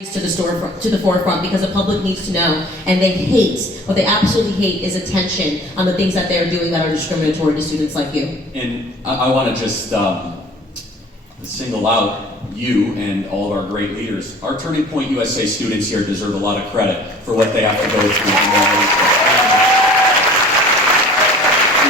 to the forefront because the public needs to know, and they hate, what they absolutely hate is attention on the things that they're doing that are discriminatory to students like you. And I want to just single out you and all of our great leaders. Our Turning Point USA students here deserve a lot of credit for what they have to go through. If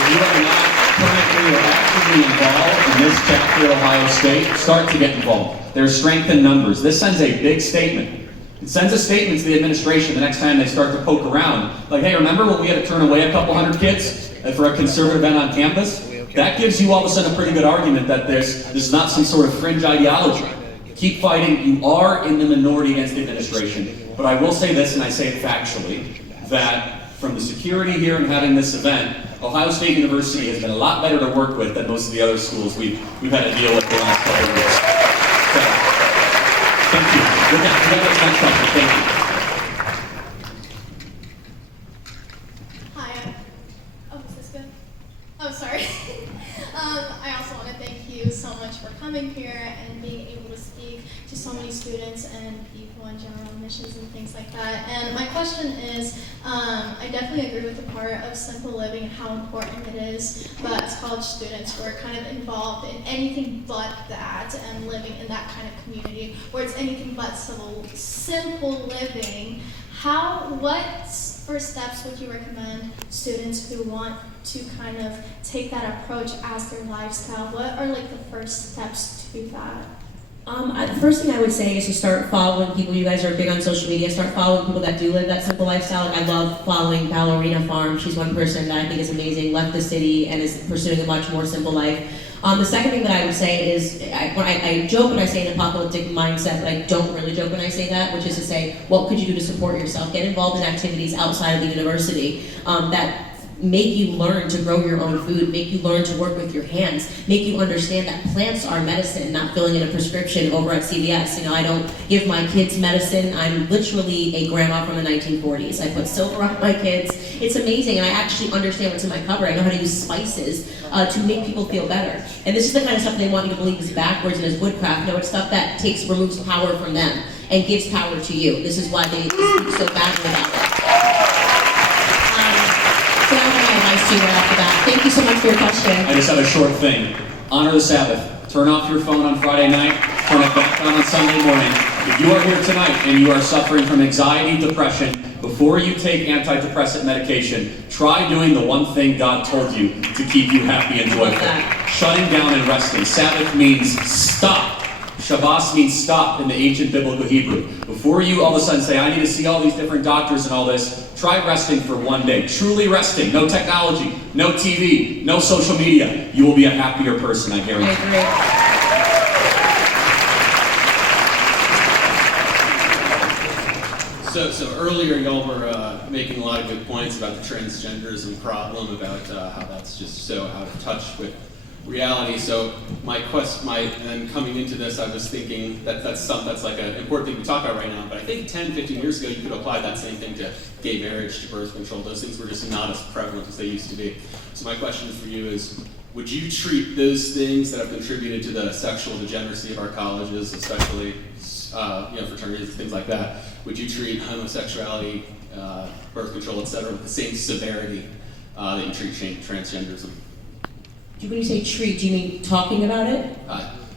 you are not currently or actively involved in this chapter of Ohio State, start to get involved. There's strength in numbers. This sends a big statement. It sends a statement to the administration the next time they start to poke around. Like, hey, remember when we had to turn away a couple hundred kids for a conservative event on campus? That gives you all of a sudden a pretty good argument that this is not some sort of fringe ideology. Keep fighting. You are in the minority against the administration. But I will say this, and I say it factually, that from the security here and having this event, Ohio State University has been a lot better to work with than most of the other schools we've had to deal with the last couple of years. So, thank you. With that, we have this next question. Thank you. Hi. Oh, is this good? Oh, sorry. I also want to thank you so much for coming here and being able to speak to so many students and people on general admissions and things like that. And my question is, I definitely agree with the part of simple living and how important it is, but as college students, we're kind of involved in anything but that and living in that kind of community where it's anything but simple living. What first steps would you recommend students who want to kind of take that approach as their lifestyle? What are like the first steps to do that? The first thing I would say is to start following people. You guys are big on social media. Start following people that do live that simple lifestyle. Like I love following Ballerina Farm. She's one person that I think is amazing, left the city and is pursuing a much more simple life. The second thing that I would say is, I joke when I say an apocalyptic mindset, but I don't really joke when I say that, which is to say, what could you do to support yourself? Get involved in activities outside of the university that make you learn to grow your own food, make you learn to work with your hands, make you understand that plants are medicine, not filling in a prescription over at CVS. You know, I don't give my kids medicine. I'm literally a grandma from the 1940s. I put silver on my kids. It's amazing, and I actually understand what's in my cupboard. I know how to use spices to make people feel better. And this is the kind of stuff they want you to believe is backwards and is woodcraft. No, it's stuff that removes power from them and gives power to you. This is why they speak so badly about it. So that was my advice to you right off the bat. Thank you so much for your question. I just have a short thing. Honor the Sabbath. Turn off your phone on Friday night. Turn it back on Sunday morning. If you are here tonight and you are suffering from anxiety, depression, before you take antidepressant medication, try doing the one thing God told you to keep you happy and joyful. Shutting down and resting. Sabbath means stop. Shabbos means stop in the ancient biblical Hebrew. Before you all of a sudden say, I need to see all these different doctors and all this, try resting for one day. Truly resting. No technology, no TV, no social media. You will be a happier person, I guarantee. So earlier y'all were making a lot of good points about the transgenderism problem, about how that's just so out of touch with reality. So and coming into this, I was thinking that's something that's like an important thing to talk about right now. But I think 10, 15 years ago, you could apply that same thing to gay marriage, to birth control. Those things were just not as prevalent as they used to be. So my question for you is, would you treat those things that have contributed to the sexual degeneracy of our colleges, especially fraternities, things like that, would you treat homosexuality, birth control, etc., with the same severity that you treat transgenderism? When you say treat, do you mean talking about it?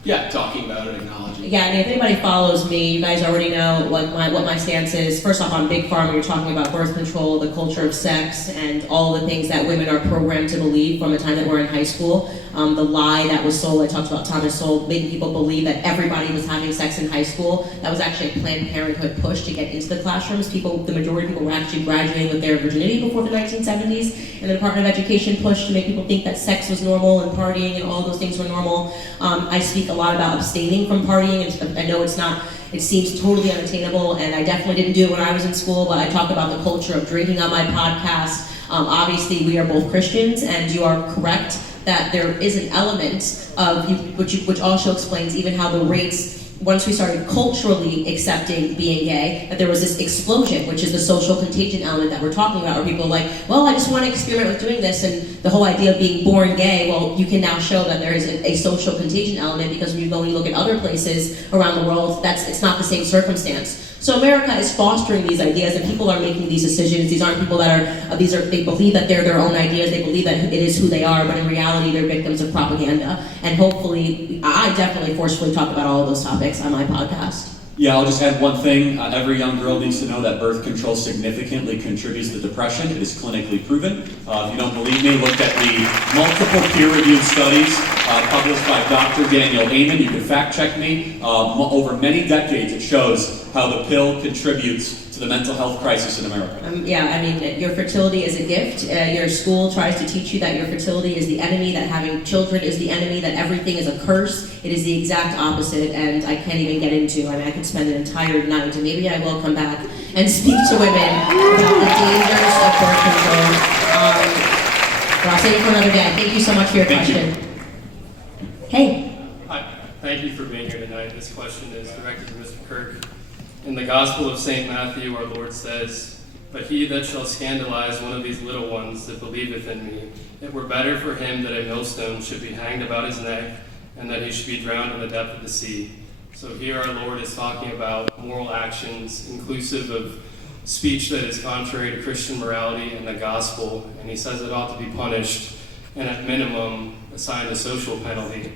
Yeah, talking about it, acknowledging it. Yeah, and if anybody follows me, you guys already know what my stance is. First off, on Big Pharma, you're talking about birth control, the culture of sex, and all the things that women are programmed to believe from the time that we're in high school. The lie that was sold, I talked about Thomas Sowell, making people believe that everybody was having sex in high school. That was actually a Planned Parenthood push to get into the classrooms. The majority of people were actually graduating with their virginity before the 1970s, and the Department of Education pushed to make people think that sex was normal and partying and all those things were normal. I speak a lot about abstaining from partying, and I know it seems totally unattainable, and I definitely didn't do it when I was in school, but I talk about the culture of drinking on my podcast. Obviously, we are both Christians, and you are correct that there is an element of, which also explains even how the rates, once we started culturally accepting being gay, that there was this explosion, which is the social contagion element that we're talking about, where people are like, well, I just want to experiment with doing this, and the whole idea of being born gay, well, you can now show that there is a social contagion element, because when you go and you look at other places around the world, it's not the same circumstance. So America is fostering these ideas, and people are making these decisions. These aren't people that they believe that they're their own ideas, they believe that it is who they are, but in reality they're victims of propaganda. And hopefully, I definitely forcefully talk about all of those topics on my podcast. Yeah, I'll just add one thing. Every young girl needs to know that birth control significantly contributes to depression. It is clinically proven. If you don't believe me, look at the multiple peer-reviewed studies published by Dr. Daniel Amen. You can fact-check me. Over many decades, it shows how the pill contributes to the mental health crisis in America. Yeah, I mean, your fertility is a gift. Your school tries to teach you that your fertility is the enemy, that having children is the enemy, that everything is a curse. It is the exact opposite, and I can't even get into. I mean, I could spend an entire night, and maybe I will come back and speak to women about the dangers of birth control. But I'll save it for another day. Thank you so much for your question. Hey. Hi. Thank you for being here tonight. This question is directed to Mr. Kirk. In the Gospel of St. Matthew, our Lord says, "But he that shall scandalize one of these little ones that believeth in me, it were better for him that a millstone should be hanged about his neck, and that he should be drowned in the depth of the sea." So here our Lord is talking about moral actions, inclusive of speech that is contrary to Christian morality and the gospel, and he says it ought to be punished, and at minimum, assigned a social penalty.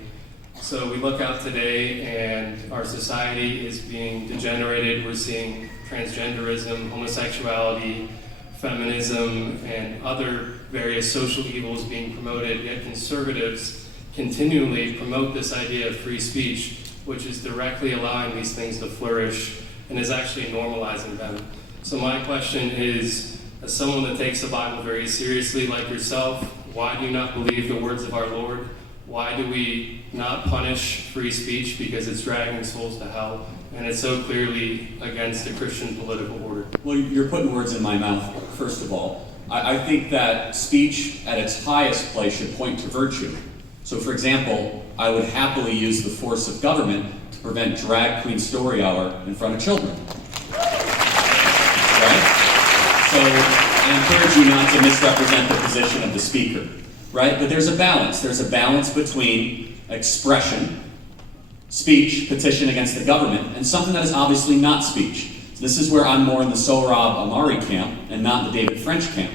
So we look out today and our society is being degenerated. We're seeing transgenderism, homosexuality, feminism, and other various social evils being promoted, yet conservatives continually promote this idea of free speech, which is directly allowing these things to flourish and is actually normalizing them. So my question is, as someone that takes the Bible very seriously like yourself, why do you not believe the words of our Lord? Why do we not punish free speech? Because it's dragging souls to hell, and it's so clearly against the Christian political order. Well, you're putting words in my mouth, first of all. I think that speech at its highest place should point to virtue. So, for example, I would happily use the force of government to prevent drag queen story hour in front of children. Right? So, I encourage you not to misrepresent the position of the speaker. Right? But there's a balance. There's a balance between expression, speech, petition against the government, and something that is obviously not speech. So this is where I'm more in the Sohrab Amari camp and not the David French camp.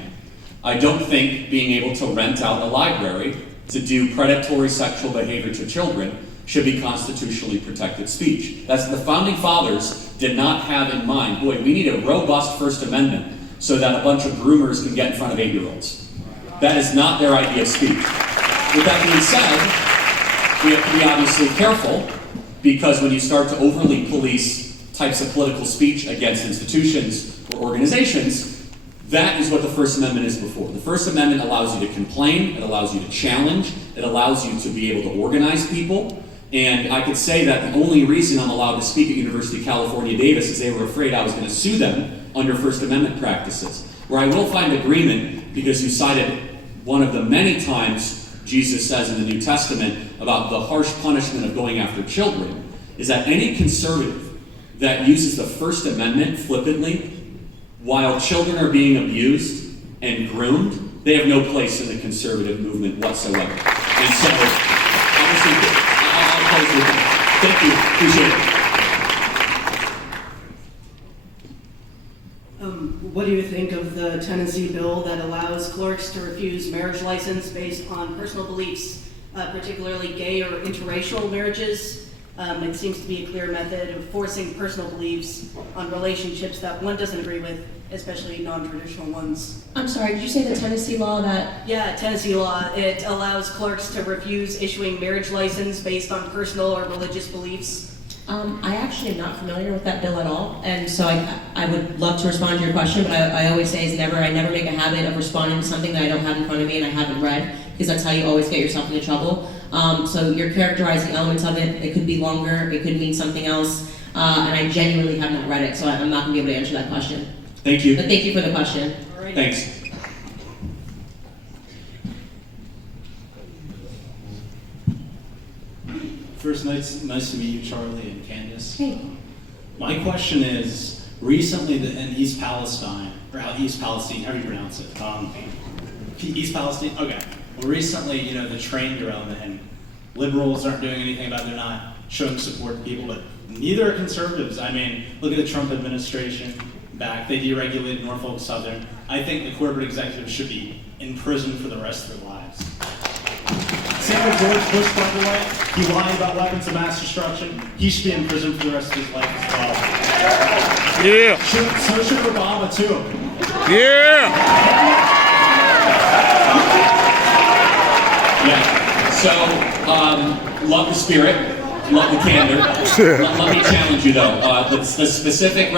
I don't think being able to rent out a library to do predatory sexual behavior to children should be constitutionally protected speech. That's the Founding Fathers did not have in mind, boy, we need a robust First Amendment so that a bunch of groomers can get in front of 8-year-olds. That is not their idea of speech. With that being said, we have to be obviously careful, because when you start to overly police types of political speech against institutions or organizations, that is what the First Amendment is before. The First Amendment allows you to complain, it allows you to challenge, it allows you to be able to organize people, and I could say that the only reason I'm allowed to speak at University of California, Davis is they were afraid I was going to sue them under First Amendment practices. Where I will find agreement, because you cited one of the many times Jesus says in the New Testament about the harsh punishment of going after children, is that any conservative that uses the First Amendment flippantly while children are being abused and groomed, they have no place in the conservative movement whatsoever. And so, obviously, I'll close with that. Thank you. Appreciate it. What do you think of the Tennessee bill that allows clerks to refuse marriage license based on personal beliefs, particularly gay or interracial marriages? It seems to be a clear method of forcing personal beliefs on relationships that one doesn't agree with, especially non-traditional ones. I'm sorry, did you say the Tennessee law that... Yeah, Tennessee law. It allows clerks to refuse issuing marriage license based on personal or religious beliefs. I actually am not familiar with that bill at all, and so I would love to respond to your question, but I always say I never make a habit of responding to something that I don't have in front of me and I haven't read, because that's how you always get yourself into trouble. So you're characterizing elements of it. It could be longer, it could mean something else, and I genuinely have not read it, so I'm not going to be able to answer that question. Thank you. But thank you for the question. All right. Thanks. First, nice to meet you, Charlie and Candace. Hey. My question is, recently in East Palestine, or East Palestine, how do you pronounce it? East Palestine? Okay. Well, recently, the train derailment, and liberals aren't doing anything about it. They're not showing support to people, but neither are conservatives. I mean, look at the Trump administration back. They deregulated Norfolk Southern. I think the corporate executives should be in prison for the rest of their lives. Same with George Bush, by the way. He lied about weapons of mass destruction. He should be in prison for the rest of his life as well. Yeah. So should Obama, too. Yeah. Yeah. So, love the spirit, love the candor. Let me challenge you though. The specific can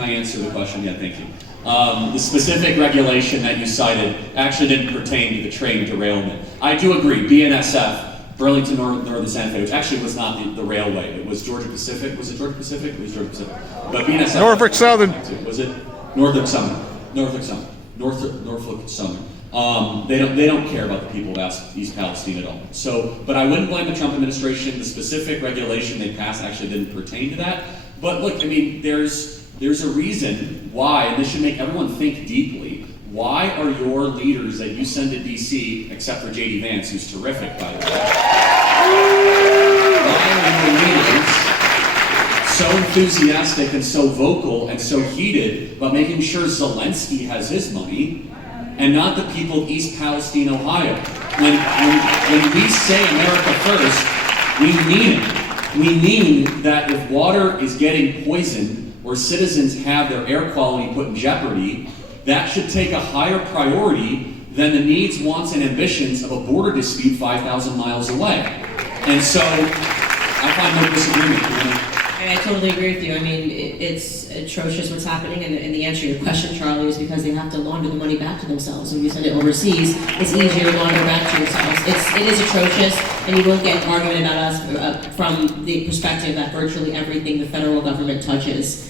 I answer the question? Yeah, thank you. The specific regulation that you cited actually didn't pertain to the train derailment. I do agree, BNSF, Burlington Northern Santa Fe, which actually was not the railway. It was Georgia Pacific. Was it Georgia Pacific? It was Georgia Pacific. But BNSF. Norfolk Southern. Was it? Norfolk Southern. Norfolk Southern. They don't care about the people of East Palestine at all. So, but I wouldn't blame the Trump administration. The specific regulation they passed actually didn't pertain to that. But look, I mean, there's a reason why, and this should make everyone think deeply. Why are your leaders that you send to DC, except for J.D. Vance, who's terrific, by the way, why are your leaders so enthusiastic and so vocal and so heated about making sure Zelensky has his money and not the people of East Palestine, Ohio? When we say America first, we mean it. We mean that if water is getting poisoned or citizens have their air quality put in jeopardy, that should take a higher priority than the needs, wants, and ambitions of a border dispute 5,000 miles away. And so, I find no disagreement. I totally agree with you. I mean, it's atrocious what's happening, and the answer to your question, Charlie, is because they have to launder the money back to themselves. When you send it overseas, it's easier to launder back to yourselves. It is atrocious, and you won't get an argument about us from the perspective that virtually everything the federal government touches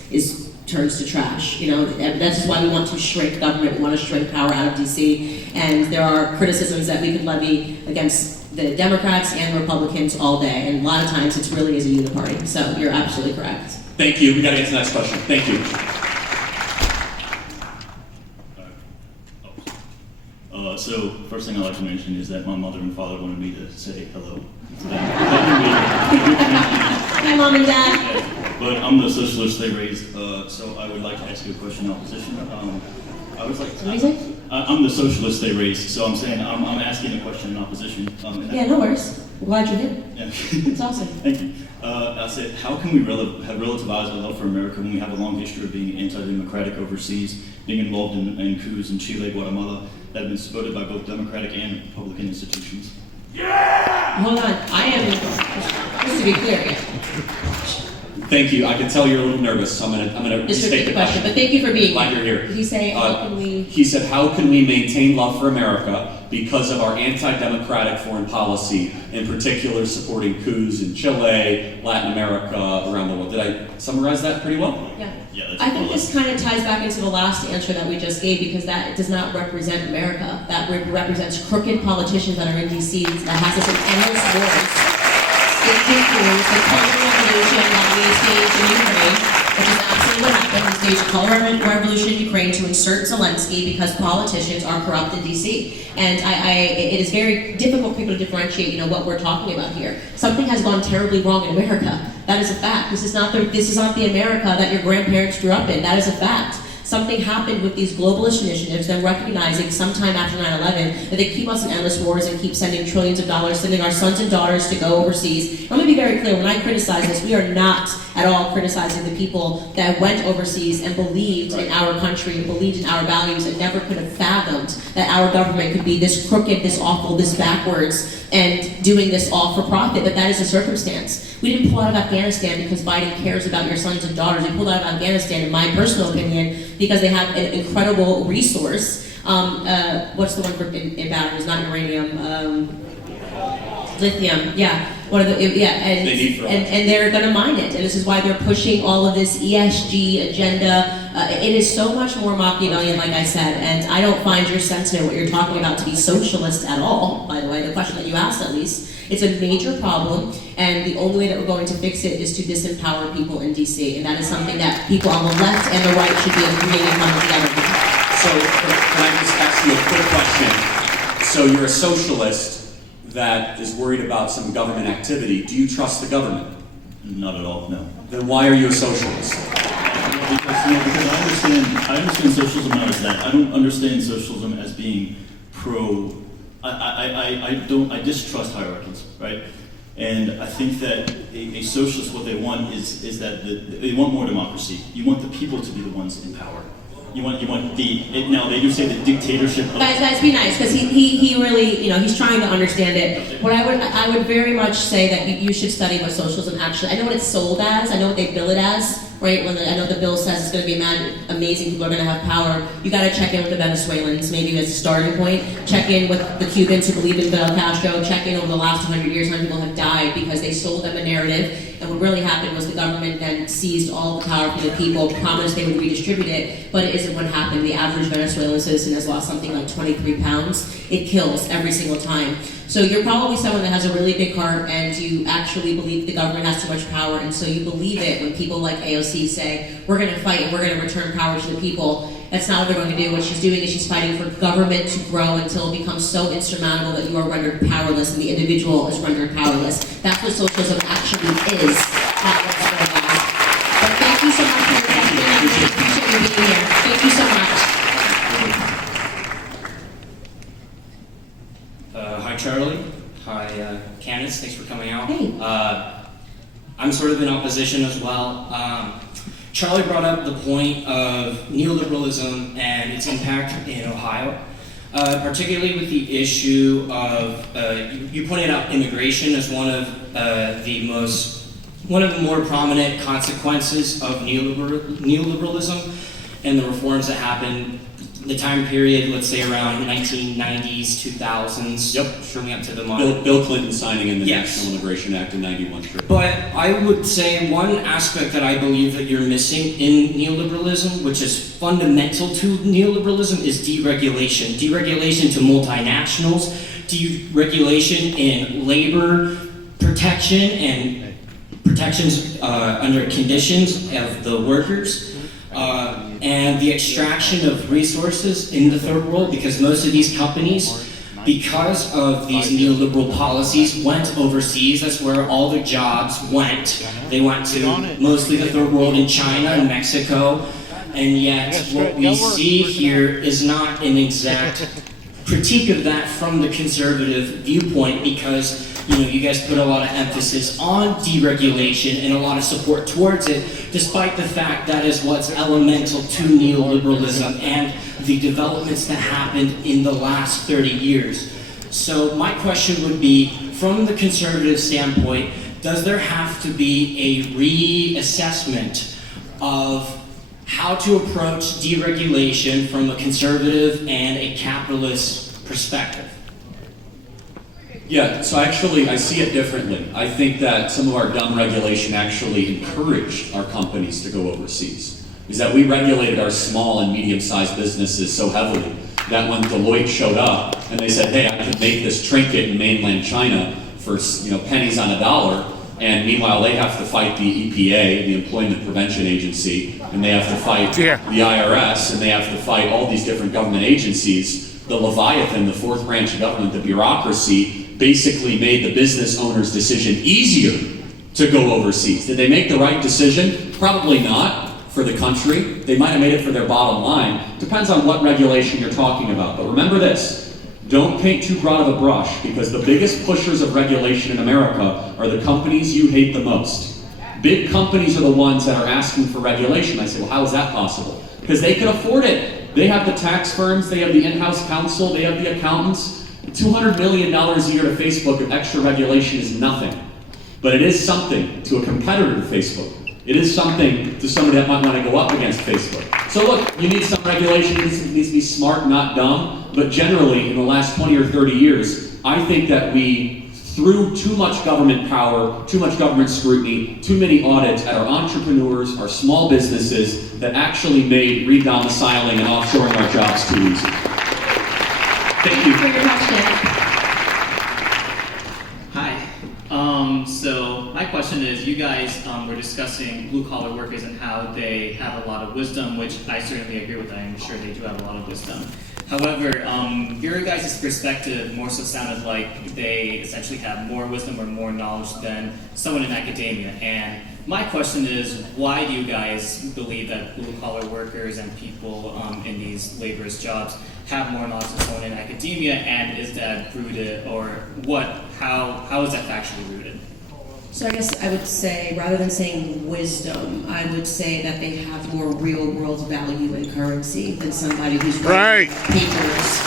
turns to trash. That's just why we want to shrink government. We want to shrink power out of DC, and there are criticisms that we could levy against the Democrats and Republicans all day, and a lot of times it really is a uniparty. So you're absolutely correct. Thank you. We got to get to the next question. Thank you. So first thing I'd like to mention is that my mother and father wanted me to say hello. Hi, Mom and Dad. But I'm the socialist they raised, so I would like to ask you a question in opposition. I was like, What do you say? I'm the socialist they raised, so I'm saying I'm asking a question in opposition. Yeah, no worries. I'm glad you're here. Yeah. It's awesome. Thank you. I said, how can we relativize our love for America when we have a long history of being anti-democratic overseas, being involved in coups in Chile, Guatemala, that have been supported by both Democratic and Republican institutions? Hold on. I am, just to be clear, Thank you. I can tell you're a little nervous, so I'm gonna just restate repeat the the question, question. but thank you for being Glad here. you're here. Did he say, how can we? He said, how can we maintain love for America because of our anti-democratic foreign policy, in particular supporting coups in Chile, Latin America, around the world? Did I summarize that pretty well? Yeah. Yeah, I think this kind of ties back into the last answer that we just gave, because that does not represent America. That represents crooked politicians that are in DC that has us in endless wars. It includes the color revolution that we staged in Ukraine, which is absolutely what happened. We staged a color revolution in Ukraine to insert Zelensky because politicians are corrupt in DC. And it is very difficult for people to differentiate, what we're talking about here. Something has gone terribly wrong in America. That is a fact. This is not the America that your grandparents grew up in. That is a fact. Something happened with these globalist initiatives, them recognizing sometime after 9/11 that they keep us in endless wars and keep sending trillions of dollars, sending our sons and daughters to go overseas. I'm going to be very clear, when I criticize this, we are not at all criticizing the people that went overseas and believed in our country and believed in our values and never could have fathomed that our government could be this crooked, this awful, this backwards, and doing this all for profit, but that is a circumstance. We didn't pull out of Afghanistan because Biden cares about your sons and daughters. We pulled out of Afghanistan, in my personal opinion, because they have an incredible resource. What's the one for in batteries? Not uranium. Lithium. Yeah. And they're going to mine it, and this is why they're pushing all of this ESG agenda. It is so much more Machiavellian, like I said, and I don't find your sentiment, what you're talking about, to be socialist at all. By the way, the question that you asked, at least. It's a major problem, and the only way that we're going to fix it is to disempower people in DC, and that is something that people on the left and the right should be agreeing and coming together with. So, can I just ask you a quick question? So, you're a socialist that is worried about some government activity. Do you trust the government? Not at all, no. Then why are you a socialist? Because I understand socialism not as that. I don't understand socialism as being pro. I distrust hierarchies, right? And I think that a socialist, what they want is that they want more democracy. You want the people to be the ones in power. You want now they do say the dictatorship of Guys, be nice, because he really, he's trying to understand it. What I would very much say that you should study what socialism actually, I know what it's sold as, I know what they bill it as, right? I know the bill says it's going to be amazing, people are going to have power. You got to check in with the Venezuelans, maybe as a starting point. Check in with the Cubans who believe in Fidel Castro. Check in over the last 100 years, how many people have died because they sold them a narrative. And what really happened was the government then seized all the power from the people, promised they would redistribute it, but it isn't what happened. The average Venezuelan citizen has lost something like 23 pounds. It kills every single time. So you're probably someone that has a really big heart and you actually believe the government has too much power, and so you believe it when people like AOC say, we're going to fight and we're going to return power to the people. That's not what they're going to do. What she's doing is she's fighting for government to grow until it becomes so insurmountable that you are rendered powerless and the individual is rendered powerless. That's what socialism actually is. Not what's going on. But thank you so much for your question. I really appreciate you being here. Thank you so much. Hi, Charlie. Hi, Candace. Thanks for coming out. Hey. I'm sort of in opposition as well. Charlie brought up the point of neoliberalism and its impact in Ohio, particularly with the issue of, you pointed out immigration as one of the more prominent consequences of neoliberalism and the reforms that happened the time period, let's say around 1990s, 2000s, Yep. coming up to the modern. Bill Clinton signing in the Yes. National Immigration Act in '91. Sure. But I would say one aspect that I believe that you're missing in neoliberalism, which is fundamental to neoliberalism, is deregulation. Deregulation to multinationals, deregulation in labor protection and protections under conditions of the workers. And the extraction of resources in the third world, because most of these companies, because of these neoliberal policies, went overseas. That's where all the jobs went. They went to mostly the third world in China and Mexico, and yet what we see here is not an exact critique of that from the conservative viewpoint, because you guys put a lot of emphasis on deregulation and a lot of support towards it, despite the fact that is what's elemental to neoliberalism and the developments that happened in the last 30 years. So my question would be, from the conservative standpoint, does there have to be a reassessment of how to approach deregulation from a conservative and a capitalist perspective? Yeah, so actually I see it differently. I think that some of our dumb regulation actually encouraged our companies to go overseas. Is that we regulated our small and medium-sized businesses so heavily that when Deloitte showed up and they said, hey, I can make this trinket in mainland China for pennies on a dollar, and meanwhile they have to fight the EPA, the Employment Prevention Agency, and they have to fight the IRS, and they have to fight all these different government agencies. The Leviathan, the fourth branch of government, the bureaucracy, basically made the business owner's decision easier to go overseas. Did they make the right decision? Probably not for the country. They might have made it for their bottom line. Depends on what regulation you're talking about. But remember this, don't paint too broad of a brush, because the biggest pushers of regulation in America are the companies you hate the most. Big companies are the ones that are asking for regulation. I say, well, how is that possible? Because they can afford it. They have the tax firms, they have the in-house counsel, they have the accountants. $200 million a year to Facebook of extra regulation is nothing. But it is something to a competitor to Facebook. It is something to somebody that might want to go up against Facebook. So look, you need some regulation. It needs to be smart, not dumb. But generally, in the last 20 or 30 years, I think that we threw too much government power, too much government scrutiny, too many audits at our entrepreneurs, our small businesses, that actually made re-domiciling and offshoring our jobs too easy. Thank you. For your question. Hi. So my question is, you guys were discussing blue-collar workers and how they have a lot of wisdom, which I certainly agree with. I'm sure they do have a lot of wisdom. However, your guys' perspective more so sounded like they essentially have more wisdom or more knowledge than someone in academia. And my question is, why do you guys believe that blue-collar workers and people in these laborious jobs have more knowledge than someone in academia, and is that rooted, or what? How is that factually rooted? So I guess I would say, rather than saying wisdom, I would say that they have more real-world value and currency than somebody who's writing papers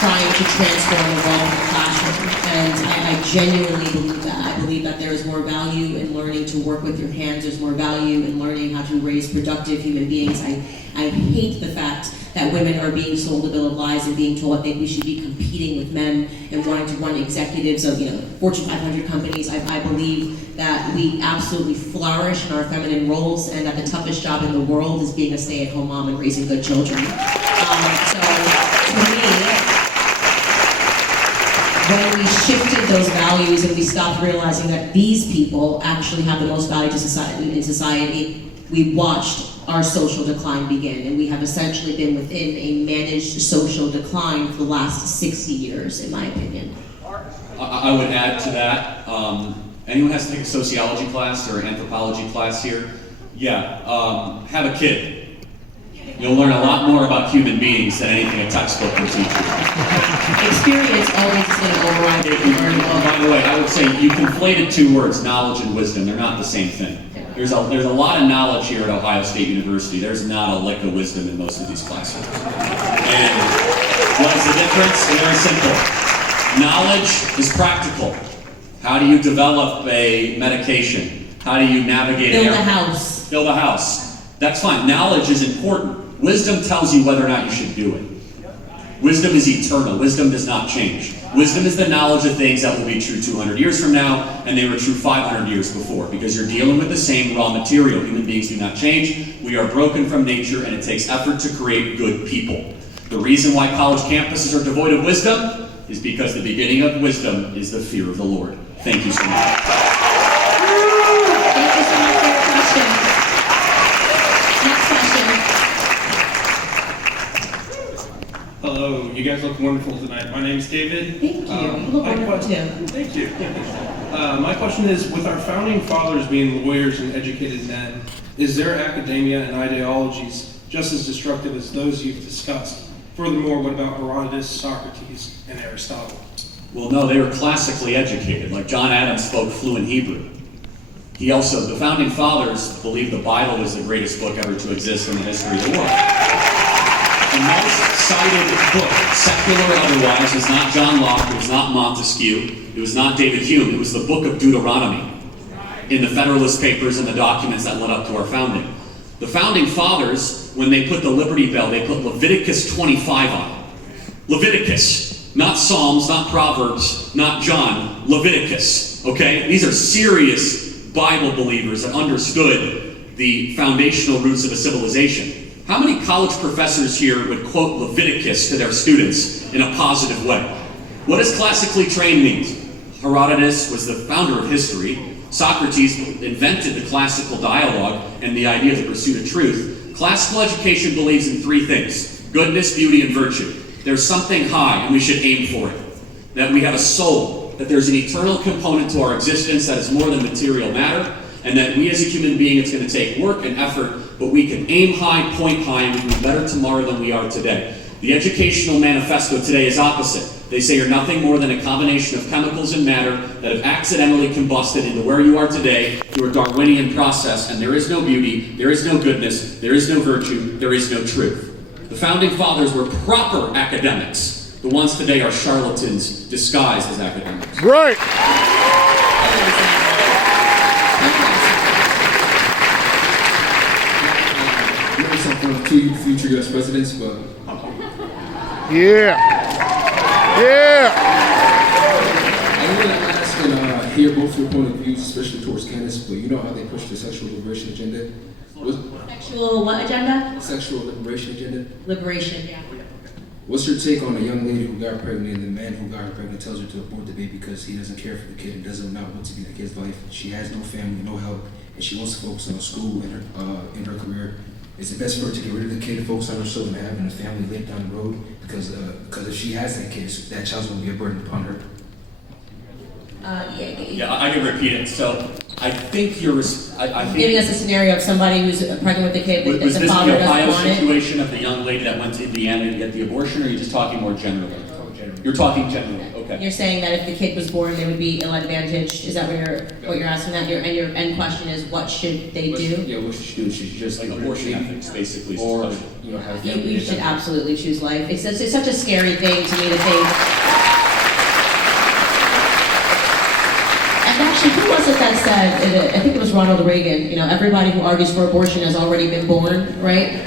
trying to transform the world in the classroom. And I genuinely believe that. I believe that there is more value in learning to work with your hands. There's more value in learning how to raise productive human beings. I hate the fact that women are being sold a bill of lies and being told that we should be competing with men and wanting to run executives of Fortune 500 companies. I believe that we absolutely flourish in our feminine roles, and that the toughest job in the world is being a stay-at-home mom and raising good children. So to me, when we shifted those values and we stopped realizing that these people actually have the most value to society, we watched our social decline begin, and we have essentially been within a managed social decline for the last 60 years, in my opinion. I would add to that, anyone has to take a sociology class or anthropology class here? Yeah, have a kid. You'll learn a lot more about human beings than anything a textbook will teach you. Experience always is going to override it. By the way, I would say you conflated two words, knowledge and wisdom. They're not the same thing. There's a lot of knowledge here at Ohio State University. There's not a lick of wisdom in most of these classrooms. And what is the difference? Very simple. Knowledge is practical. How do you develop a medication? How do you navigate Build a house. Build a house. That's fine. Knowledge is important. Wisdom tells you whether or not you should do it. Wisdom is eternal. Wisdom does not change. Wisdom is the knowledge of things that will be true 200 years from now, and they were true 500 years before, because you're dealing with the same raw material. Human beings do not change. We are broken from nature, and it takes effort to create good people. The reason why college campuses are devoid of wisdom is because the beginning of wisdom is the fear of the Lord. Thank you so much. Thank you so much for your question. Next question. Hello, you guys look wonderful tonight. My name's David. Thank you. You look wonderful too. Thank you. My question is, with our founding fathers being lawyers and educated men, is their academia and ideologies just as destructive as those you've discussed? Furthermore, what about Herodotus, Socrates, and Aristotle? Well, no, they were classically educated. Like John Adams spoke fluent Hebrew. The founding fathers believed the Bible was the greatest book ever to exist in the history of the world. The most cited book, secular or otherwise, was not John Locke, it was not Montesquieu, it was not David Hume, it was the book of Deuteronomy in the Federalist Papers and the documents that led up to our founding. The founding fathers, when they put the Liberty Bell, they put Leviticus 25 on it. Leviticus, not Psalms, not Proverbs, not John, Leviticus, okay? These are serious Bible believers that understood the foundational roots of a civilization. How many college professors here would quote Leviticus to their students in a positive way? What does classically trained mean? Herodotus was the founder of history. Socrates invented the classical dialogue and the idea of the pursuit of truth. Classical education believes in three things: goodness, beauty, and virtue. There's something high, and we should aim for it. That we have a soul, that there's an eternal component to our existence that is more than material matter, and that we as a human being, it's going to take work and effort, but we can aim high, point high, and we can be better tomorrow than we are today. The educational manifesto today is opposite. They say you're nothing more than a combination of chemicals and matter that have accidentally combusted into where you are today through a Darwinian process, and there is no beauty, there is no goodness, there is no virtue, there is no truth. The founding fathers were proper academics. The ones today are charlatans disguised as academics. Right. Two future U.S. presidents, but Yeah. I want to ask and hear both your point of views, especially towards Candace. But you know how they push the sexual liberation agenda. Sexual what agenda? Sexual liberation agenda. Liberation, yeah. What's your take on a young lady who got pregnant and the man who got her pregnant tells her to abort the baby because he doesn't care for the kid and doesn't know what to be in the kid's life? She has no family, no help, and she wants to focus on school and her career. Is it best for her to get rid of the kid and focus on herself and having a family live down the road? Because if she has that kid, that child's going to be a burden upon her. Yeah, I can repeat it. So I think you're. I think Giving us a scenario of somebody who's pregnant with a kid, but was the this father the doesn't Ohio want it. situation of the young lady that went to Indiana to get the abortion, or are you just talking more generally? You're talking generally. Okay. You're saying that if the kid was born, they would be ill-advantaged. Is that what you're asking? That your end question is, what should they do? Yeah, what should she do? Should she just Like abortion ethics, basically. or have a family? You should absolutely choose life. It's such a scary thing to me to think. And actually, who was it that said? I think it was Ronald Reagan. Everybody who argues for abortion has already been born, right?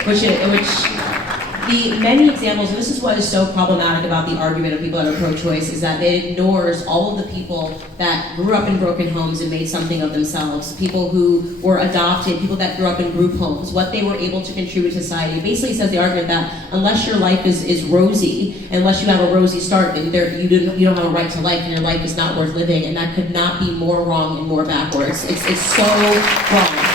The many examples, and this is what is so problematic about the argument of people that are pro-choice, is that it ignores all of the people that grew up in broken homes and made something of themselves, people who were adopted, people that grew up in group homes, what they were able to contribute to society. It basically says the argument that unless your life is rosy, unless you have a rosy start, then you don't have a right to life, and your life is not worth living, and that could not be more wrong and more backwards. It's so wrong.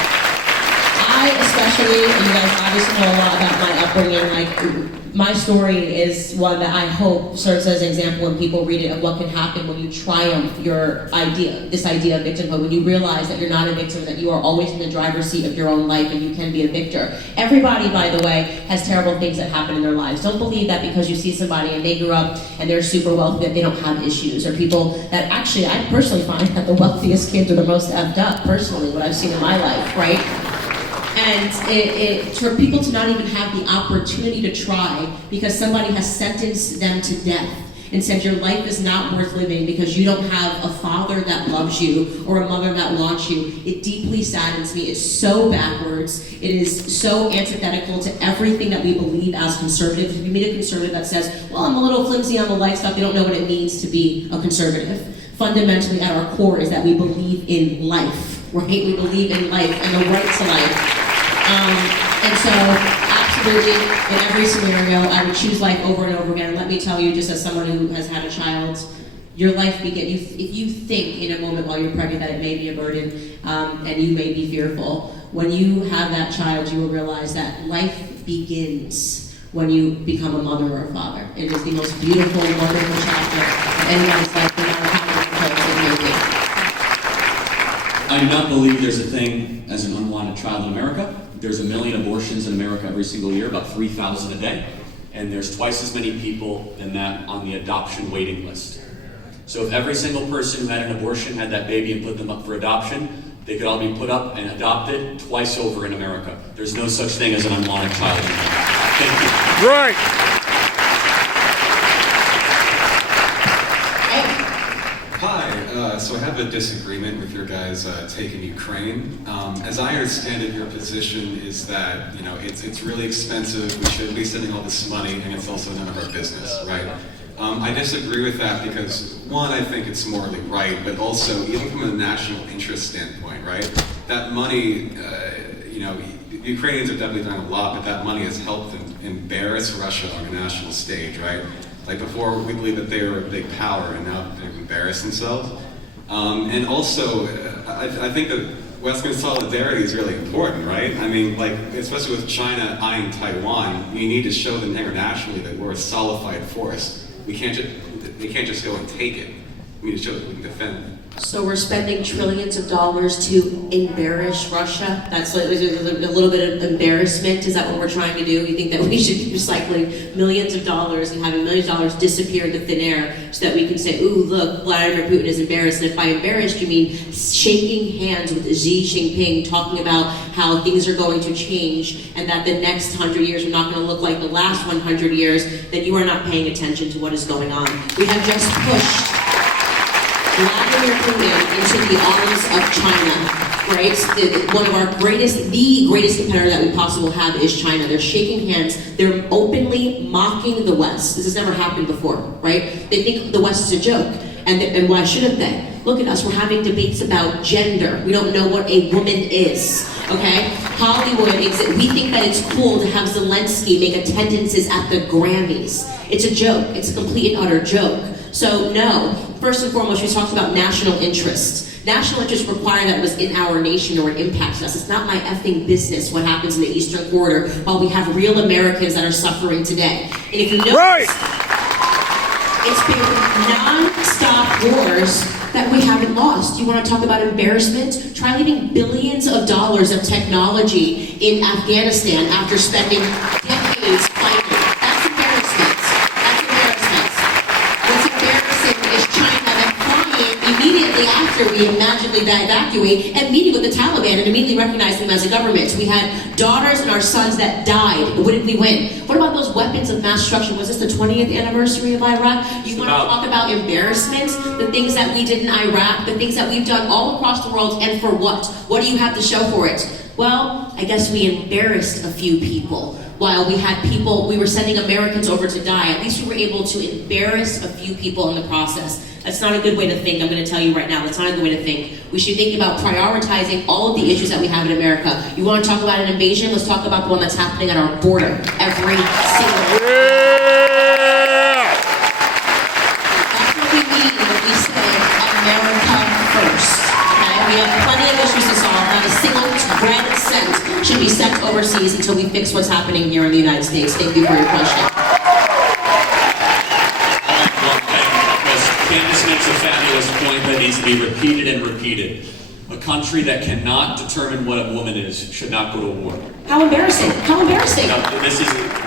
I especially, and you guys obviously know a lot about my upbringing, my story is one that I hope serves as an example when people read it of what can happen when you triumph this idea of victimhood, when you realize that you're not a victim, that you are always in the driver's seat of your own life and you can be a victor. Everybody, by the way, has terrible things that happen in their lives. Don't believe that because you see somebody and they grew up and they're super wealthy that they don't have issues, or people that actually, I personally find that the wealthiest kids are the most effed up, personally, what I've seen in my life, right? And for people to not even have the opportunity to try because somebody has sentenced them to death and said your life is not worth living because you don't have a father that loves you or a mother that wants you, it deeply saddens me. It's so backwards. It is so antithetical to everything that we believe as conservatives. We meet a conservative that says, well, I'm a little flimsy on the life stuff. They don't know what it means to be a conservative. Fundamentally, at our core is that we believe in life, right? We believe in life and the right to life. And so, absolutely, in every scenario, I would choose life over and over again. Let me tell you, just as someone who has had a child, your life begins. If you think in a moment while you're pregnant that it may be a burden and you may be fearful, when you have that child, you will realize that life begins when you become a mother or a father. It is the most beautiful, wonderful chapter of anyone's life, no matter how difficult it may be. I do not believe there's a thing as an unwanted child in America. There's 1 million abortions in America every single year, about 3,000 a day. And there's twice as many people than that on the adoption waiting list. So if every single person who had an abortion had that baby and put them up for adoption, they could all be put up and adopted twice over in America. There's no such thing as an unwanted child in America. Thank you. Right. Hi, so I have a disagreement with your guys' take in Ukraine. As I understand it, your position is that it's really expensive. We shouldn't be sending all this money, and it's also none of our business, right? I disagree with that because one, I think it's morally right, but also even from a national interest standpoint, right? That money, the Ukrainians have definitely done a lot, but that money has helped them embarrass Russia on a national stage, right? Like before, we believed that they were a big power, and now they've embarrassed themselves. And also, I think that Western solidarity is really important, right? I mean, especially with China eyeing Taiwan, we need to show them internationally that we're a solidified force. They can't just go and take it. We need to show that we can defend it. So we're spending trillions of dollars to embarrass Russia? That's a little bit of embarrassment? Is that what we're trying to do? You think that we should be recycling millions of dollars and having millions of dollars disappear into thin air so that we can say, ooh, look, Vladimir Putin is embarrassed. And if by embarrassed, you mean shaking hands with Xi Jinping, talking about how things are going to change and that the next 100 years are not going to look like the last 100 years, then you are not paying attention to what is going on. We have just pushed Vladimir Putin into the arms of China, right? One of the greatest competitor that we possibly have is China. They're shaking hands. They're openly mocking the West. This has never happened before, right? They think the West is a joke. And why shouldn't they? Look at us, we're having debates about gender. We don't know what a woman is, okay? Hollywood, we think that it's cool to have Zelensky make attendances at the Grammys. It's a joke, it's a complete and utter joke. So no, first and foremost, we talked about national interest. National interest require that it was in our nation or it impacts us. It's not my effing business what happens in the Eastern Corridor while we have real Americans that are suffering today. And if you notice, it's been non-stop wars that we haven't lost. You want to talk about embarrassment? Try leaving billions of dollars of technology in Afghanistan after spending decades fighting. That's embarrassment. That's embarrassment. What's embarrassing is China then flying immediately after we magically evacuate and meeting with the Taliban and immediately recognizing them as a government. We had daughters and our sons that died. What did we win? What about those weapons of mass destruction? Was this the 20th anniversary of Iraq? You want to talk about embarrassment? The things that we did in Iraq, the things that we've done all across the world, and for what? What do you have to show for it? Well, I guess we embarrassed a few people. While we had people, we were sending Americans over to die. At least we were able to embarrass a few people in the process. That's not a good way to think, I'm going to tell you right now. That's not a good way to think. We should think about prioritizing all of the issues that we have in America. You want to talk about an invasion? Let's talk about the one that's happening at our border every single day. That's what we mean when we say America first. Okay? We have plenty of issues to solve. Not a single red cent should be sent overseas until we fix what's happening here in the United States. Thank you for your question. Candace makes a fabulous point that needs to be repeated and repeated. A country that cannot determine what a woman is should not go to war. How embarrassing! How embarrassing! Now,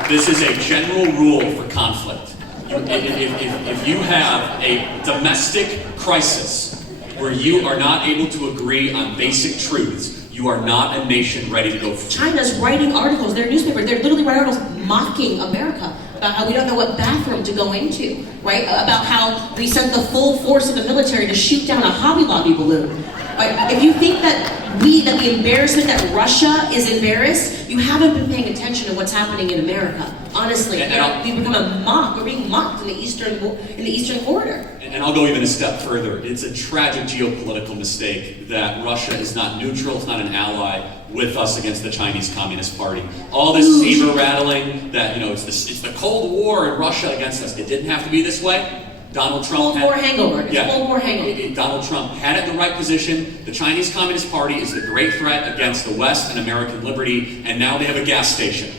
this is a general rule for conflict. If you have a domestic crisis where you are not able to agree on basic truths, you are not a nation ready to go forward. China's writing articles, their newspaper, they're literally writing articles mocking America about how we don't know what bathroom to go into, right? About how we sent the full force of the military to shoot down a Hobby Lobby balloon. Right? If you think that the embarrassment that Russia is embarrassed, you haven't been paying attention to what's happening in America. Honestly, we've become a mock. We're being mocked in the Eastern Corridor. And I'll go even a step further. It's a tragic geopolitical mistake that Russia is not neutral, it's not an ally with us against the Chinese Communist Party. All this saber rattling that, it's the Cold War and Russia against us. It didn't have to be this way. Donald Trump Cold War hangover. Cold War hangover. Donald Trump had it in the right position. The Chinese Communist Party is the great threat against the West and American liberty, and now they have a gas station.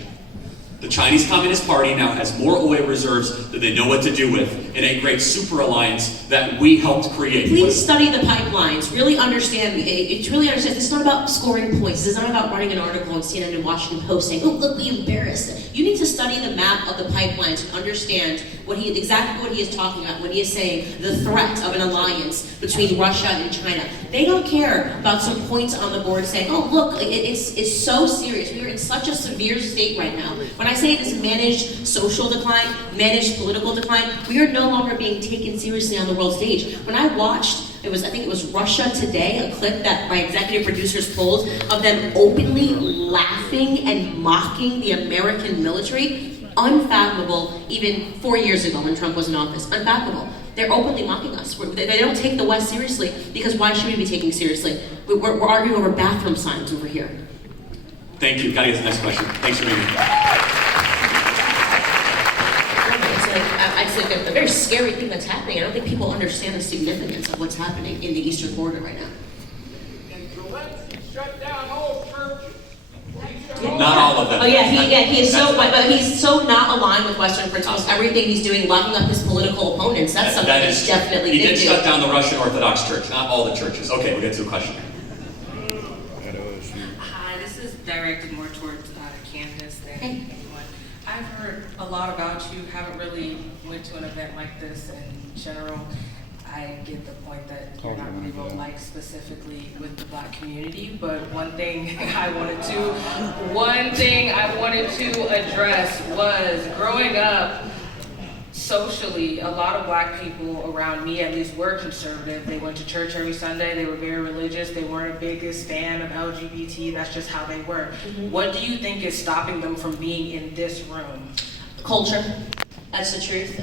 The Chinese Communist Party now has more oil reserves that they know what to do with in a great super alliance that we helped create. Please study the pipelines. Really understand. This is not about scoring points. This is not about writing an article on CNN and Washington Post saying, "Oh, look, we embarrassed." You need to study the map of the pipelines and understand exactly what he is talking about when he is saying the threat of an alliance between Russia and China. They don't care about some points on the board saying, "Oh, look, it's so serious. We are in such a severe state right now." When I say this managed social decline, managed political decline, we are no longer being taken seriously on the world stage. When I watched, I think it was Russia Today, a clip that my executive producers pulled of them openly laughing and mocking the American military, unfathomable even 4 years ago when Trump was in office. Unfathomable. They're openly mocking us. They don't take the West seriously because why should we be taken seriously? We're arguing over bathroom signs over here. Thank you. Gotta get to the next question. Thanks for being here. It's like a very scary thing that's happening. I don't think people understand the significance of what's happening in the Eastern Corridor right now. Shut down all churches. Not all of them. Oh yeah, he is so, but he's so not aligned with Western principles. Everything he's doing, locking up his political opponents, that's something that he definitely He did do. shut down the Russian Orthodox Church, not all the churches. Okay, we'll get to a question. Hi, this is directed more towards Candace than anyone. I've heard a lot about you, haven't really went to an event like this in general. I get the point that you're not really well liked specifically with the Black community, but one thing I wanted to address was growing up socially, a lot of Black people around me at least were conservative. They went to church every Sunday, they were very religious, they weren't the biggest fan of LGBT, that's just how they were. What do you think is stopping them from being in this room? Culture. That's the truth.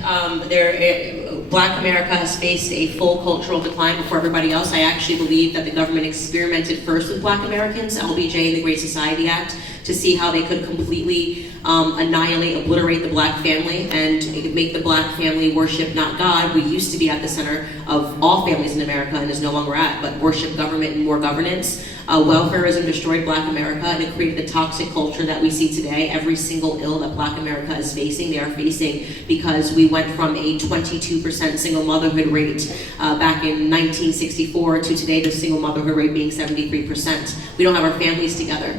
Black America has faced a full cultural decline before everybody else. I actually believe that the government experimented first with Black Americans, LBJ and the Great Society Act, to see how they could completely annihilate, obliterate the black family and make the black family worship not God. We used to be at the center of all families in America and is no longer at, but worship government and more governance. Welfareism destroyed Black America and it created the toxic culture that we see today. Every single ill that Black America is facing, they are facing because we went from a 22% single motherhood rate back in 1964 to today the single motherhood rate being 73%. We don't have our families together.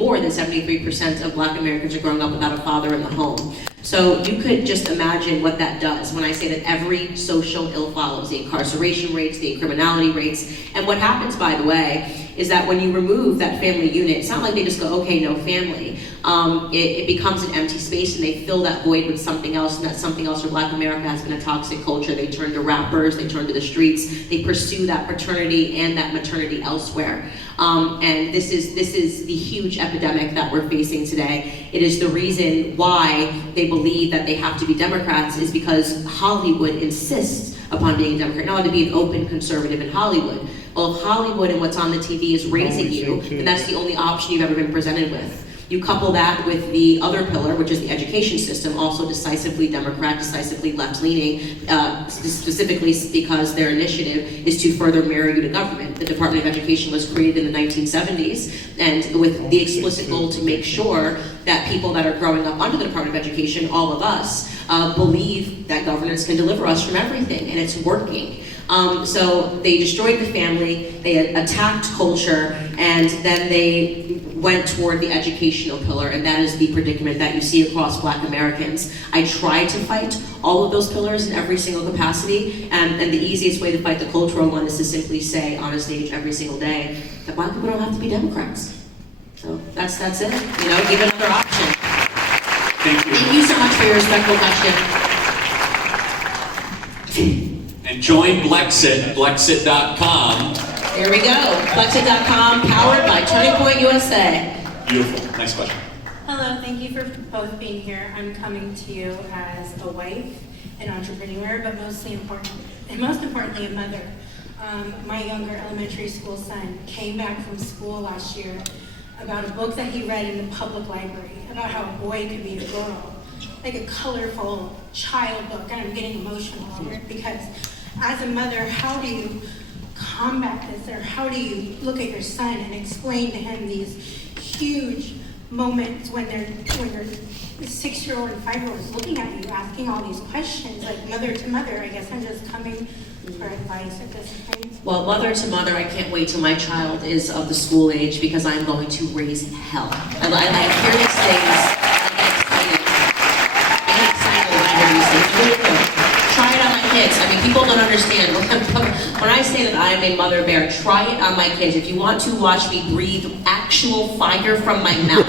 More than 73% of Black Americans are growing up without a father in the home. So you could just imagine what that does when I say that every social ill follows, the incarceration rates, the criminality rates. And what happens, by the way, is that when you remove that family unit, it's not like they just go, okay, no family. It becomes an empty space and they fill that void with something else, and that something else for Black America has been a toxic culture. They turn to rappers, they turn to the streets, they pursue that paternity and that maternity elsewhere. And this is the huge epidemic that we're facing today. It is the reason why they believe that they have to be Democrats is because Hollywood insists upon being a Democrat, not to be an open conservative in Hollywood. Well, if Hollywood and what's on the TV is raising you, then that's the only option you've ever been presented with. You couple that with the other pillar, which is the education system, also decisively Democrat, decisively left-leaning, specifically because their initiative is to further marry you to government. The Department of Education was created in the 1970s, and with the explicit goal to make sure that people that are growing up under the Department of Education, all of us, believe that governance can deliver us from everything, and it's working. So they destroyed the family, they attacked culture, and then they went toward the educational pillar, and that is the predicament that you see across Black Americans. I try to fight all of those pillars in every single capacity, and the easiest way to fight the cultural one is to simply say on a stage every single day that Black people don't have to be Democrats. So that's it. You know, give another option. Thank you. Thank you so much for your respectful question. And join Blexit, Blexit.com. There we go. Blexit.com, powered by Turning Point USA. Beautiful. Next question. Hello, thank you for both being here. I'm coming to you as a wife, an entrepreneur, but most importantly, a mother. My younger elementary school son came back from school last year about a book that he read in the public library about how a boy could be a girl, like a colorful child book, and I'm getting emotional over it because as a mother, how do you combat this, or how do you look at your son and explain to him these huge moments when your 6-year-old and 5-year-old is looking at you, asking all these questions, like mother to mother? I guess I'm just coming for advice at this point. Well, mother to mother, I can't wait till my child is of the school age because I'm going to raise hell. I hear these things. I get excited when I hear these things. Really, try it on my kids. I mean, people don't understand. When I say that I am a mother bear, try it on my kids. If you want to watch me breathe actual fire from my mouth,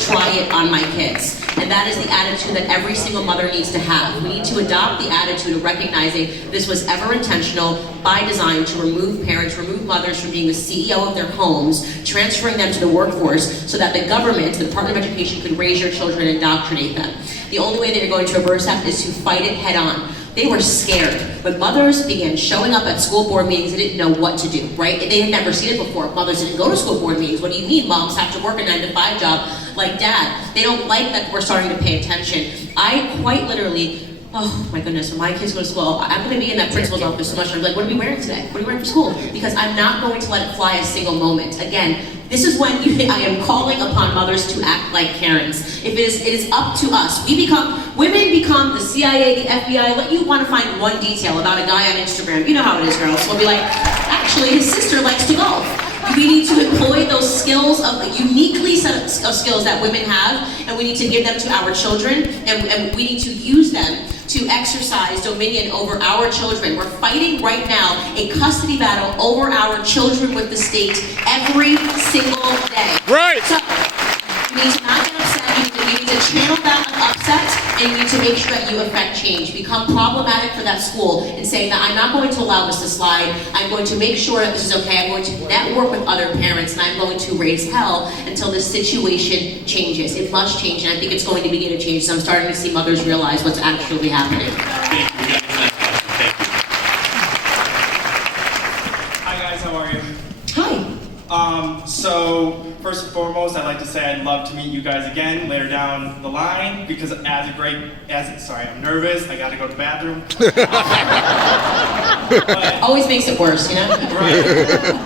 try it on my kids. And that is the attitude that every single mother needs to have. We need to adopt the attitude of recognizing this was ever intentional by design to remove parents, remove mothers from being the CEO of their homes, transferring them to the workforce so that the government, the Department of Education, could raise your children and indoctrinate them. The only way that you're going to reverse that is to fight it head on. They were scared. When mothers began showing up at school board meetings, they didn't know what to do, right? They had never seen it before. Mothers didn't go to school board meetings. What do you mean moms have to work a 9-to-5 job like dad? They don't like that we're starting to pay attention. I quite literally, oh my goodness, when my kids go to school, I'm going to be in that principal's office so much. I'm like, what are we wearing today? What are we wearing for school? Because I'm not going to let it fly a single moment. Again, this is when I am calling upon mothers to act like Karens. It is up to us. Women become the CIA, the FBI. Let you want to find one detail about a guy on Instagram. You know how it is, girls. We'll be like, actually, his sister likes to golf. We need to employ those skills, uniquely set of skills that women have, and we need to give them to our children, and we need to use them to exercise dominion over our children. We're fighting right now a custody battle over our children with the state every single day. Right. So, you need to not get upset. You need to channel that upset and you need to make sure that you affect change. Become problematic for that school and saying that I'm not going to allow this to slide. I'm going to make sure that this is okay. I'm going to network with other parents, and I'm going to raise hell until this situation changes. It must change, and I think it's going to begin to change. So I'm starting to see mothers realize what's actually happening. Thank you. We got the next question. Thank you. Hi guys, how are you? Hi. So first and foremost, I'd like to say I'd love to meet you guys again later down the line because I'm nervous. I got to go to the bathroom. Always makes it worse, you know? Right.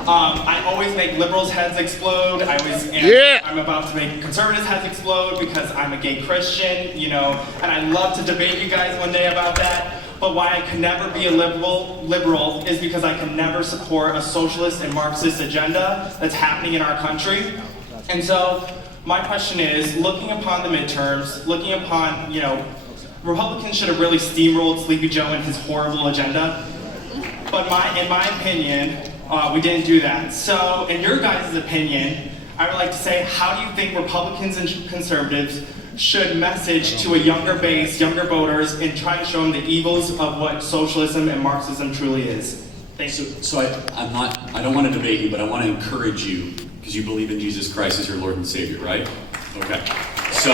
I always make liberals' heads explode. I'm about to make conservatives' heads explode because I'm a gay Christian, you know, and I'd love to debate you guys one day about that. But why I can never be a liberal is because I can never support a socialist and Marxist agenda that's happening in our country. And so my question is, looking upon the midterms, looking upon, you know, Republicans should have really steamrolled Sleepy Joe and his horrible agenda. But in my opinion, we didn't do that. So in your guys' opinion, I would like to say, how do you think Republicans and conservatives should message to a younger base, younger voters, and try to show them the evils of what socialism and Marxism truly is? Thank you. So I don't want to debate you, but I want to encourage you, because you believe in Jesus Christ as your Lord and Savior, right? Okay. So,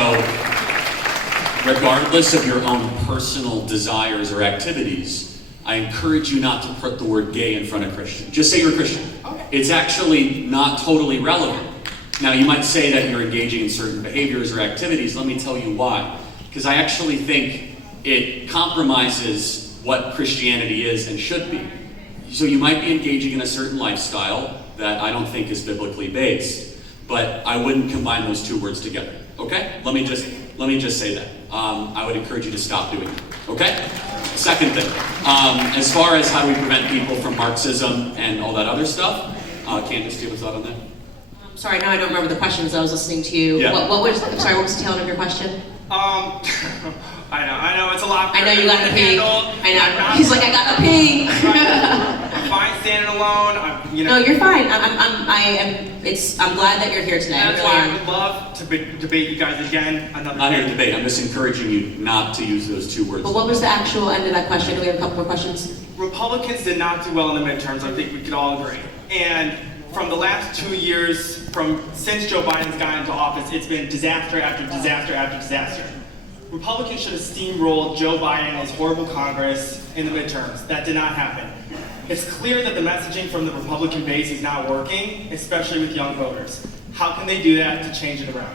regardless of your own personal desires or activities, I encourage you not to put the word gay in front of Christian. Just say you're a Christian. Okay. It's actually not totally relevant. Now, you might say that you're engaging in certain behaviors or activities. Let me tell you why. Because I actually think it compromises what Christianity is and should be. So you might be engaging in a certain lifestyle that I don't think is biblically based, but I wouldn't combine those two words together. Okay? Let me just say that. I would encourage you to stop doing it. Okay? Second thing, as far as how do we prevent people from Marxism and all that other stuff, Candace, do you have a thought on that? Sorry, now I don't remember the questions I was listening to you. Yeah. What was the tail end of your question? I know, it's a lot. I know you gotta pee. I know. He's like, I gotta pee. I'm fine standing alone. No, you're fine. I'm glad that you're here today. That's why I would love to debate you guys again. I'm not here to debate. I'm just encouraging you not to use those two words. But what was the actual end of that question? Do we have a couple more questions? Republicans did not do well in the midterms. I think we could all agree. And from the last 2 years, since Joe Biden's gotten into office, it's been disaster after disaster after disaster. Republicans should have steamrolled Joe Biden and his horrible Congress in the midterms. That did not happen. It's clear that the messaging from the Republican base is not working, especially with young voters. How can they do that to change it around?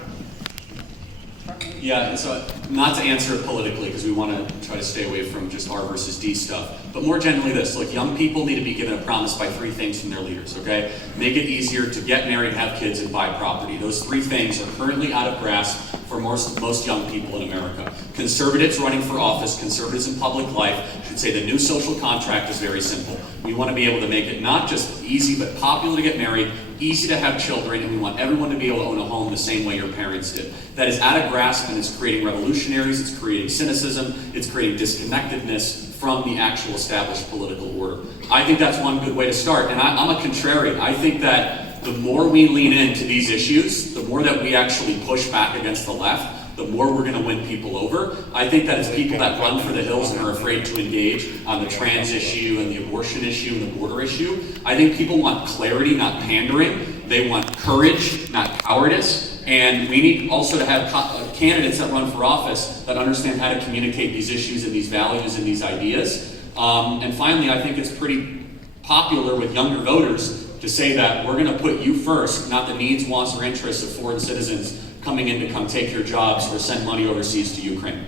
Yeah, so not to answer it politically, because we want to try to stay away from just R versus D stuff, but more generally this, look, young people need to be given a promise by 3 things from their leaders, okay? Make it easier to get married, have kids, and buy property. Those 3 things are currently out of grasp for most young people in America. Conservatives running for office, conservatives in public life, should say the new social contract is very simple. We want to be able to make it not just easy, but popular to get married, easy to have children, and we want everyone to be able to own a home the same way your parents did. That is out of grasp, and it's creating revolutionaries, it's creating cynicism, it's creating disconnectedness from the actual established political order. I think that's one good way to start, and I'm a contrarian. I think that the more we lean into these issues, the more that we actually push back against the left, the more we're going to win people over. I think that it's people that run for the hills and are afraid to engage on the trans issue and the abortion issue and the border issue. I think people want clarity, not pandering. They want courage, not cowardice. And we need also to have candidates that run for office that understand how to communicate these issues and these values and these ideas. And finally, I think it's pretty popular with younger voters to say that we're going to put you first, not the needs, wants, or interests of foreign citizens coming in to come take your jobs or send money overseas to Ukraine.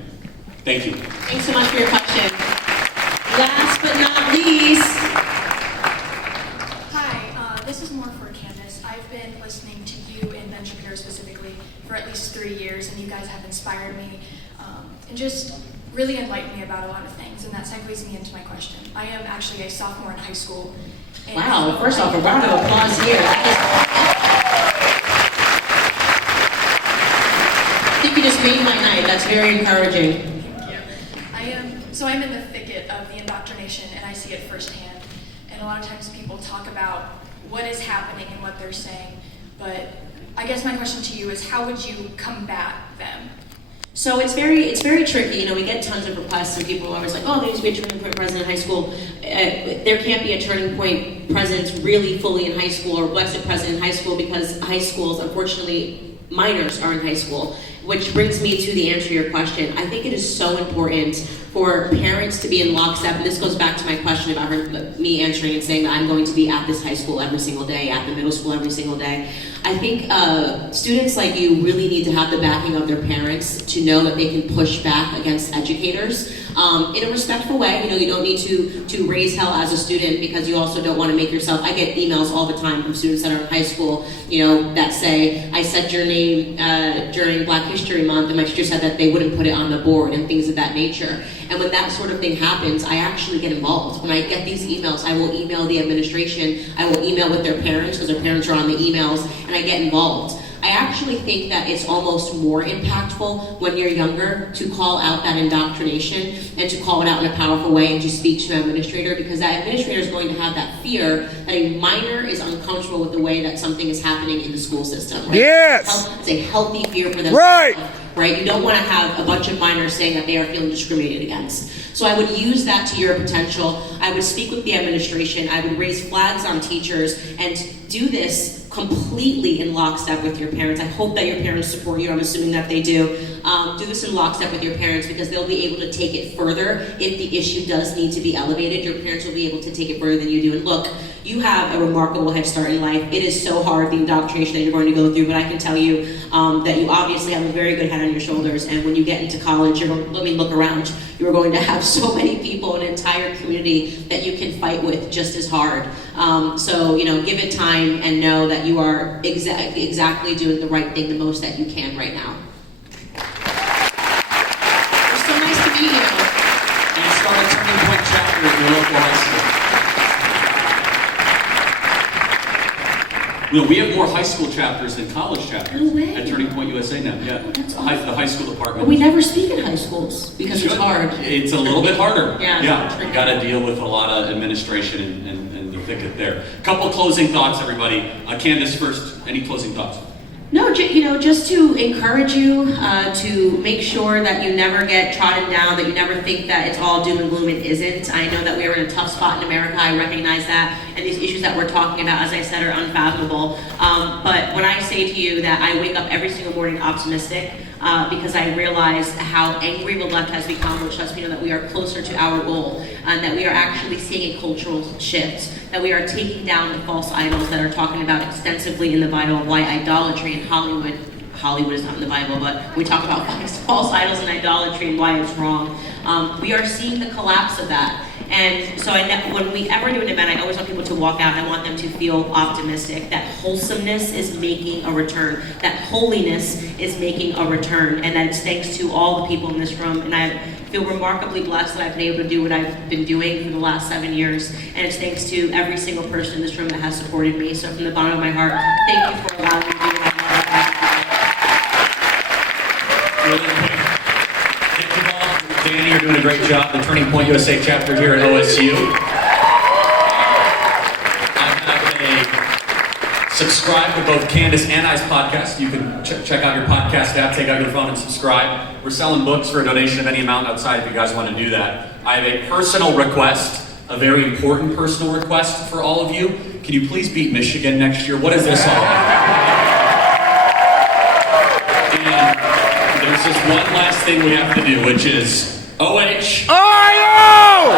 Thank you. Thanks so much for your question. Last but not least. Hi, this is more for Candace. I've been listening to you and Ben Shapiro specifically for at least 3 years, and you guys have inspired me and just really enlightened me about a lot of things, and that segues me into my question. I am actually a sophomore in high school. Wow, well, first off, a round of applause here. I think you just made my night. That's very encouraging. Thank you. So I'm in the thicket of the indoctrination, and I see it firsthand. And a lot of times people talk about what is happening and what they're saying, but I guess my question to you is, how would you combat them? So it's very tricky. You know, we get tons of requests, and people are always like, "Oh, there needs to be a turning point present in high school." There can't be a turning point present really fully in high school, or blessed present in high school, because high schools, unfortunately, minors are in high school. Which brings me to the answer to your question. I think it is so important for parents to be in lockstep, and this goes back to my question about me answering and saying that I'm going to be at this high school every single day, at the middle school every single day. I think students like you really need to have the backing of their parents to know that they can push back against educators in a respectful way. You know, you don't need to raise hell as a student, because you also don't want to make yourself. I get emails all the time from students that are in high school, you know, that say, "I said your name during Black History Month, and my teacher said that they wouldn't put it on the board," and things of that nature. And when that sort of thing happens, I actually get involved. When I get these emails, I will email the administration, I will email with their parents, because their parents are on the emails, and I get involved. I actually think that it's almost more impactful when you're younger to call out that indoctrination and to call it out in a powerful way and to speak to an administrator, because that administrator is going to have that fear that a minor is uncomfortable with the way that something is happening in the school system. Right? Yes! It's a healthy fear for them. Right! Right? You don't want to have a bunch of minors saying that they are feeling discriminated against. So I would use that to your potential. I would speak with the administration. I would raise flags on teachers and do this completely in lockstep with your parents. I hope that your parents support you. I'm assuming that they do. Do this in lockstep with your parents, because they'll be able to take it further if the issue does need to be elevated. Your parents will be able to take it further than you do. And look, you have a remarkable head start in life. It is so hard, the indoctrination that you're going to go through, but I can tell you that you obviously have a very good head on your shoulders, and when you get into college, let me look around, you're going to have so many people, an entire community that you can fight with just as hard. So, you know, give it time and know that you are exactly doing the right thing the most that you can right now. It's so nice to meet you. And start a turning point chapter at your local high school. You know, we have more high school chapters than college chapters at Turning Point USA now. Yeah, the high school department. But we never speak in high schools because it's hard. It's a little bit harder. Yeah. You got to deal with a lot of administration and the thicket there. Couple closing thoughts, everybody. Candace first. Any closing thoughts? No, you know, just to encourage you to make sure that you never get trodden down, that you never think that it's all doom and gloom. It isn't. I know that we are in a tough spot in America. I recognize that. And these issues that we're talking about, as I said, are unfathomable. But when I say to you that I wake up every single morning optimistic, because I realize how angry the left has become, which lets me know that we are closer to our goal, and that we are actually seeing a cultural shift, that we are taking down the false idols that are talking about extensively in the Bible, why idolatry in Hollywood is not in the Bible, but we talk about false idols and idolatry and why it's wrong. We are seeing the collapse of that. And so when we ever do an event, I always want people to walk out. I want them to feel optimistic, that wholesomeness is making a return, that holiness is making a return, and that it's thanks to all the people in this room. And I feel remarkably blessed that I've been able to do what I've been doing for the last 7 years. And it's thanks to every single person in this room that has supported me. So from the bottom of my heart, thank you for allowing me to be here. Danny, you're doing a great job. The Turning Point USA chapter here at OSU. I have subscribe to both Candace and I's podcast. You can check out your podcast app, take out your phone and subscribe. We're selling books for a donation of any amount outside if you guys want to do that. I have a personal request, a very important personal request for all of you. Can you please beat Michigan next year? What is this all about? There's just one last thing we have to do, which is OH. IO!